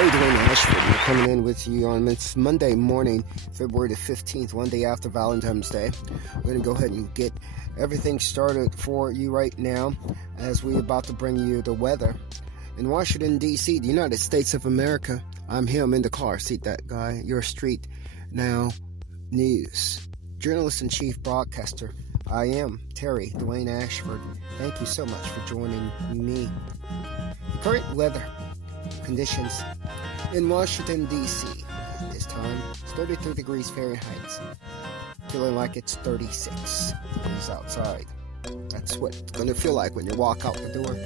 Terry Dwayne Ashford. We're coming in with you on this Monday morning, February the 15th, one day after Valentine's Day. We're going to go ahead and get everything started for you right now as we're about to bring you the weather. In Washington, D.C., the United States of America, I'm him in the car, seat that guy, your StreetNOW News. Journalist-in-Chief broadcaster, I am Terry Dwayne Ashford. Thank you so much for joining me. The current weather conditions in Washington, D.C. at this time, it's 33 degrees Fahrenheit. Feeling like it's 36 degrees outside. That's what it's going to feel like when you walk out the door.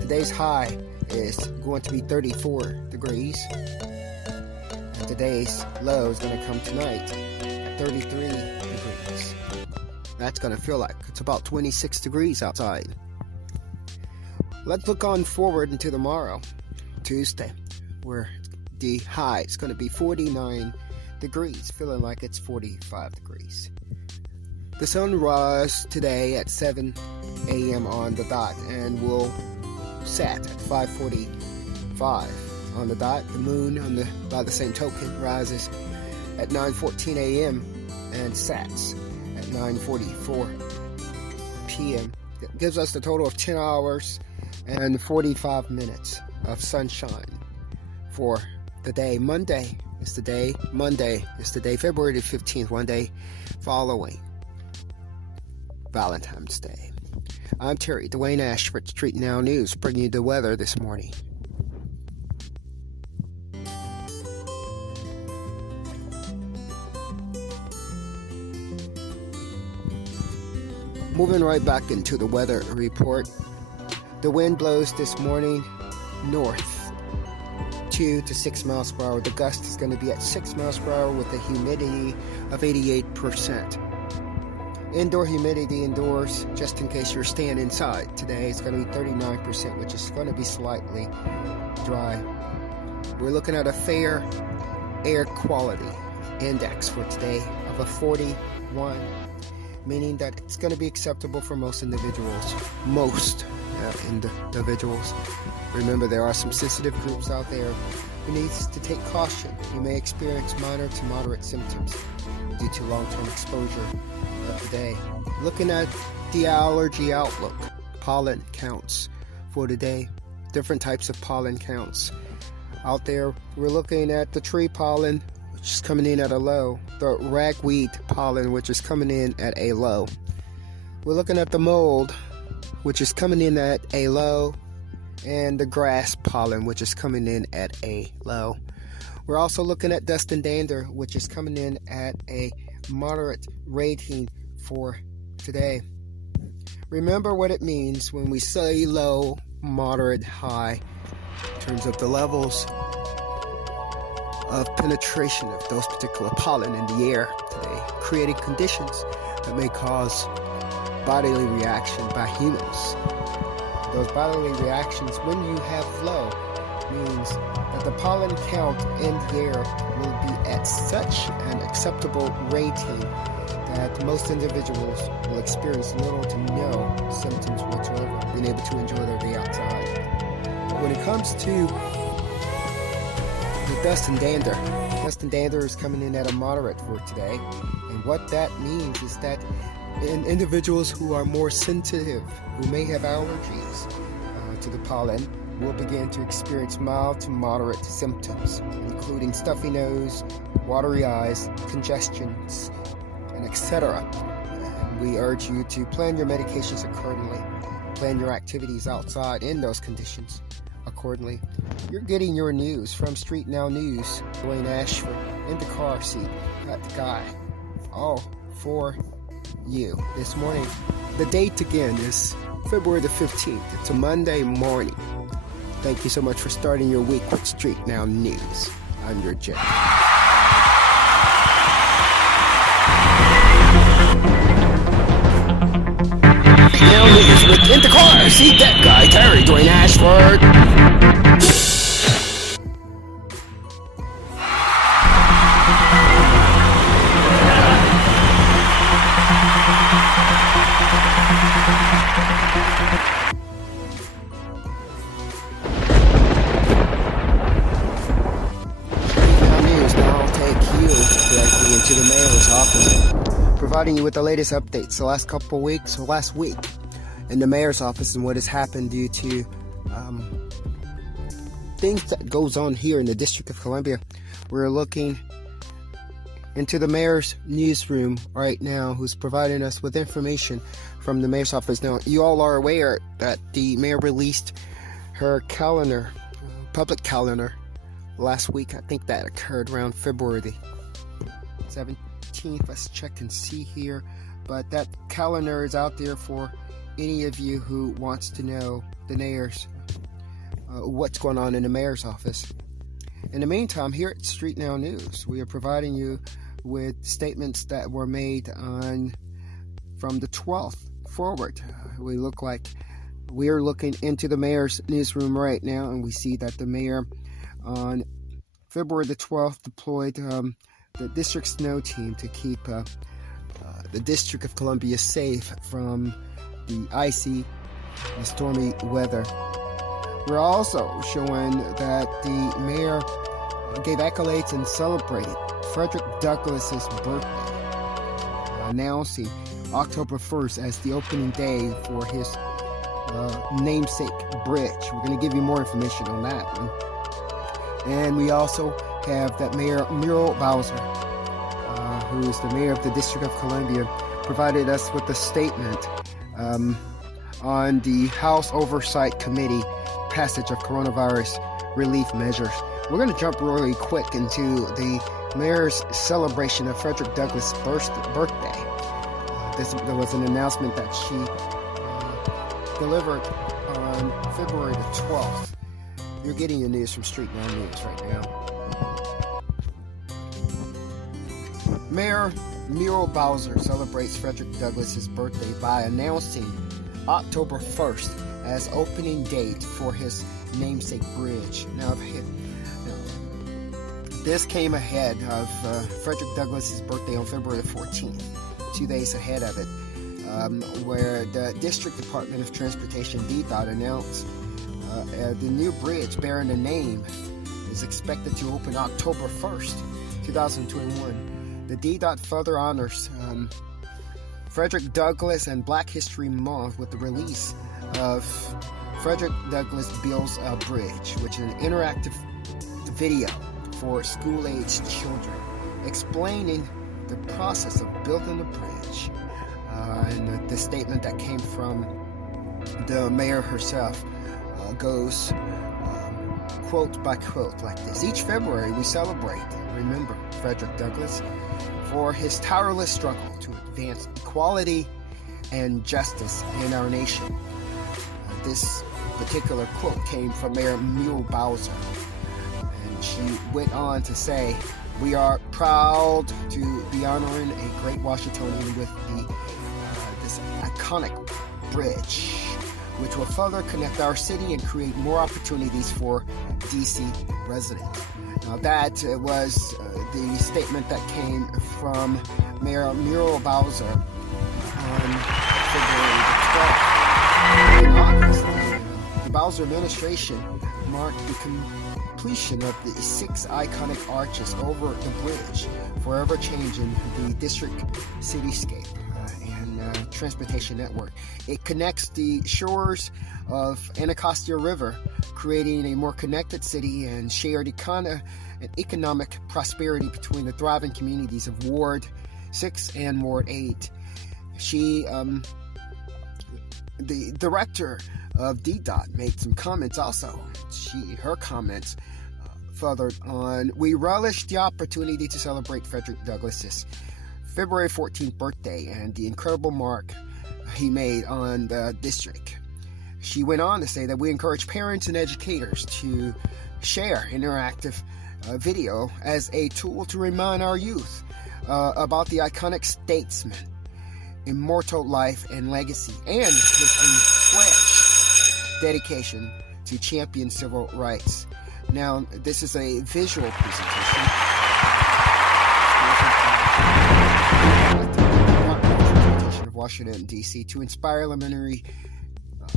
Today's high is going to be 34 degrees. And today's low is going to come tonight at 33 degrees. That's going to feel like it's about 26 degrees outside. Let's look on forward into tomorrow, Tuesday, where the high is going to be 49 degrees, feeling like it's 45 degrees. The sun rose today at 7 a.m. on the dot and will set at 5:45 on the dot. The moon, by the same token, rises at 9:14 a.m. and sets at 9:44 p.m. That gives us the total of 10 hours and 45 minutes of sunshine for the day. Monday is the day, February the 15th, one day following Valentine's Day. I'm Terry Dwayne Ashford, StreetNOW News, bringing you the weather this morning. Moving right back into the weather report. The wind blows this morning north, 2 to 6 miles per hour. The gust is going to be at 6 miles per hour with a humidity of 88%. Indoor humidity indoors, just in case you're staying inside today, is going to be 39%, which is going to be slightly dry. We're looking at a fair air quality index for today of a 41, meaning that it's going to be acceptable for most individuals. Remember, there are some sensitive groups out there who needs to take caution. You may experience minor to moderate symptoms due to long-term exposure today. Looking at the allergy outlook, pollen counts for today, different types of pollen counts out there. We're looking at the tree pollen, which is coming in at a low, the ragweed pollen, which is coming in at a low. We're looking at the mold, which is coming in at a low, and the grass pollen, which is coming in at a low. We're also looking at dust and dander, which is coming in at a moderate rating for today. Remember what it means when we say low, moderate, high, in terms of the levels of penetration of those particular pollen in the air today, creating conditions that may cause bodily reaction by humans. Those bodily reactions, when you have low, means that the pollen count in the air will be at such an acceptable rating that most individuals will experience little to no symptoms whatsoever, being able to enjoy their day outside. But when it comes to the dust and dander is coming in at a moderate for today. And what that means is that in individuals who are more sensitive, who may have allergies to the pollen, will begin to experience mild to moderate symptoms, including stuffy nose, watery eyes, congestions, and etc. We urge you to plan your medications accordingly, plan your activities outside in those conditions accordingly. You're getting your news from StreetNOW News, Dwayne Ashford, indacarseat-datguy, all for you this morning. The date again is February the 15th. It's a Monday morning. Thank you so much for starting your week with StreetNOW News. I'm your JIC. Now news with Indacarseat-Datguy, Terry Dwayne Ashford. mayor's office, providing you with the latest updates the last couple weeks, or last week, in the mayor's office and what has happened due to things that goes on here in the District of Columbia. We're looking into the mayor's newsroom right now, who's providing us with information from the mayor's office. Now, you all are aware that the mayor released her calendar, public calendar, last week. I think that occurred around February the 17th. Let's check and see here. But that calendar is out there for any of you who wants to know the mayor's what's going on in the mayor's office. In the meantime, here at StreetNOW News, we are providing you with statements that were made from the 12th forward. We're looking into the mayor's newsroom right now, and we see that the mayor on February the 12th deployed the district snow team to keep the District of Columbia safe from the icy and stormy weather. We're also showing that the mayor gave accolades and celebrated Frederick Douglass's birthday, announcing October 1st as the opening day for his namesake bridge. We're going to give you more information on that one. And we also have that Mayor Muriel Bowser, who is the mayor of the District of Columbia, provided us with a statement on the House Oversight Committee passage of coronavirus relief measures. We're going to jump really quick into the mayor's celebration of Frederick Douglass' birthday. There was an announcement that she delivered on February the 12th. You're getting your news from StreetNOW News right now. Mayor Muriel Bowser celebrates Frederick Douglass' birthday by announcing October 1st as opening date for his namesake bridge. Now, this came ahead of Frederick Douglass' birthday on February 14th, 2 days ahead of it, where the District Department of Transportation, DDOT, announced the new bridge bearing the name is expected to open October 1st, 2021. The DDOT further honors Frederick Douglass and Black History Month with the release of Frederick Douglass Builds a Bridge, which is an interactive video for school-aged children explaining the process of building the bridge. And the statement that came from the mayor herself goes quote by quote like this: "Each February we celebrate and remember Frederick Douglass for his tireless struggle to advance equality and justice in our nation." This particular quote came from Mayor Muriel Bowser, and she went on to say, "We are proud to be honoring a great Washingtonian with this iconic bridge, which will further connect our city and create more opportunities for DC residents." Now, that was the statement that came from Mayor Muriel Bowser on February the 12th. In August, the Bowser administration marked the completion of the 6 iconic arches over the bridge, forever changing the district cityscape and transportation network. It connects the shores of Anacostia River, creating a more connected city and shared economic prosperity between the thriving communities of Ward 6 and Ward 8. She, the director of DDOT, made some comments also. Her comments furthered on, "We relish the opportunity to celebrate Frederick Douglass's February 14th birthday and the incredible mark he made on the district." She went on to say that we encourage parents and educators to share interactive video as a tool to remind our youth about the iconic statesman, immortal life and legacy, and his unpledged dedication to champion civil rights. Now, this is a visual presentation of Washington, D.C. to inspire elementary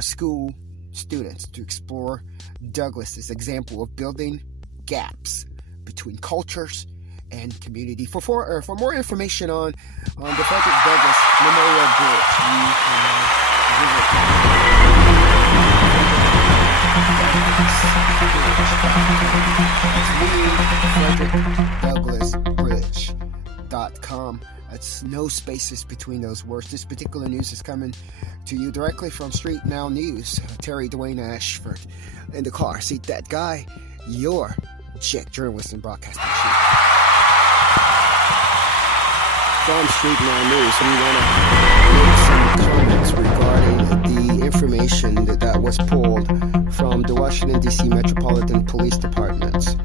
school students to explore Douglas's example of building gaps between cultures and community. For more information on the Frederick Douglass Memorial Bridge, you can visit FrederickDouglassBridge.com. That's no spaces between those words. This particular news is coming to you directly from StreetNOW News. Terry Dwayne Ashford, in the car seat that guy, your JIC journalist and broadcasting chief. From StreetNOW News, we want to make some comments regarding the information that was pulled from the Washington, D.C. Metropolitan Police Departments,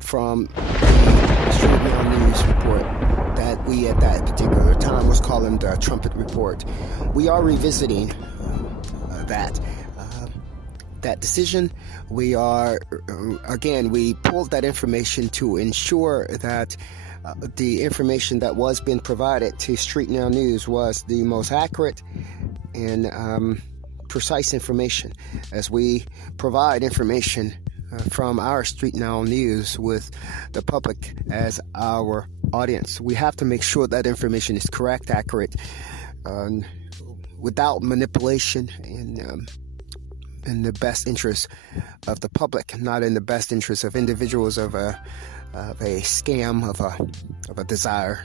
from the StreetNOW News report that we at that particular time was calling the Trumpet Report. We are revisiting that decision. We are, again, we pulled that information to ensure that the information that was being provided to StreetNOW News was the most accurate and precise information. As we provide information from our StreetNOW News with the public as our audience, we have to make sure that information is correct, accurate, without manipulation, and in the best interest of the public, not in the best interest of individuals, of a scam, of a desire,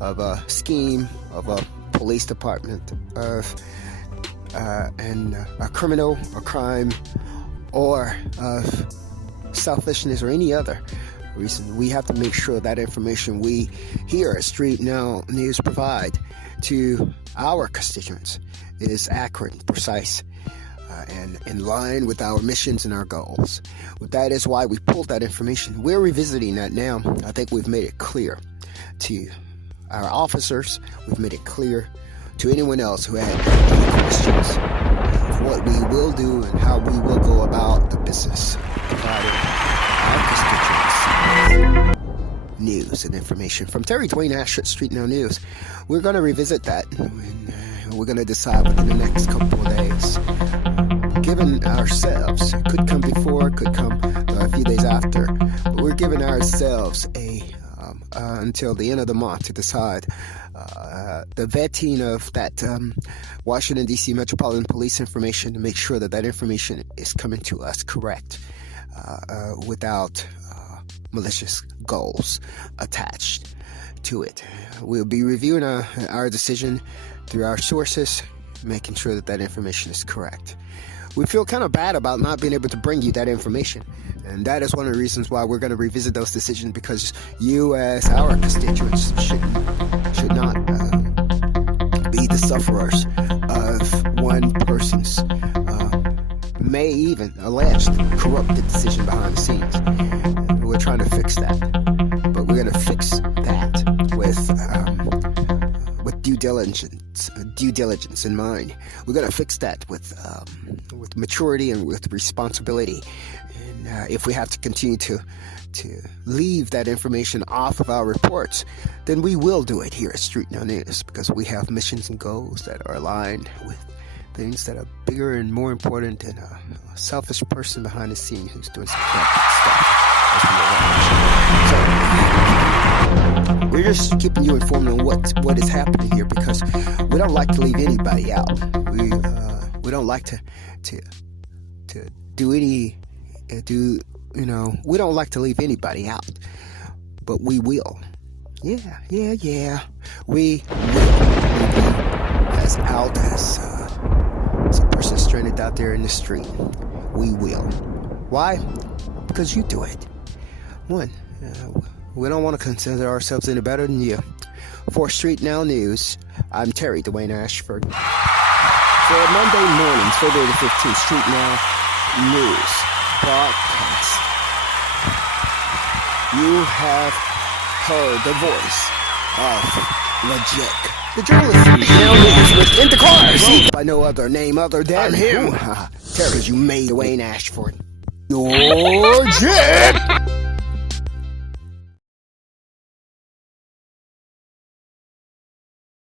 of a scheme, of a police department, of and a criminal, a crime, or of selfishness or any other reason. We have to make sure that information we here at StreetNOW News provide to our constituents is accurate and precise, and in line with our missions and our goals. That is why we pulled that information. We're revisiting that now. I think we've made it clear to our officers. We've made it clear to anyone else who had any questions of what we will do and how we will go about the business providing our constituents news and information. From Terry Dwayne Ashford, StreetNOW News, we're going to revisit that, and we're going to decide within the next couple of days. Given ourselves, it could come before, it could come a few days after, but we're giving ourselves until the end of the month to decide the vetting of that Washington, D.C. Metropolitan Police information, to make sure that information is coming to us correct, without malicious goals attached to it. We'll be reviewing our decision through our sources, making sure that information is correct. We feel kind of bad about not being able to bring you that information, and that is one of the reasons why we're going to revisit those decisions, because you as our constituents should not be the sufferers of one person's may even alleged corrupted decision behind the scenes. We're trying to fix that, but we're going to fix that with due diligence in mind. We're going to fix that with maturity and with responsibility. And if we have to continue to leave that information off of our reports, then we will do it here at StreetNOW News, because we have missions and goals that are aligned with things that are bigger and more important than a selfish person behind the scene who's doing some corrupt stuff. So we're just keeping you informed on what is happening here, because we don't like to leave anybody out. We don't like to we don't like to leave anybody out, but we will. Yeah. We will leave you as out as some person stranded out there in the street. We will. Why? Because you do it. One, we don't want to consider ourselves any better than you. For StreetNOW News, I'm Terry Dwayne Ashford. For Monday morning, February the 15th, StreetNOW News broadcast. You have heard the voice of the JIC. The journalist now news with Indacarseat by no other name other than him. Terry, you made Dwayne Ashford. Your JIC!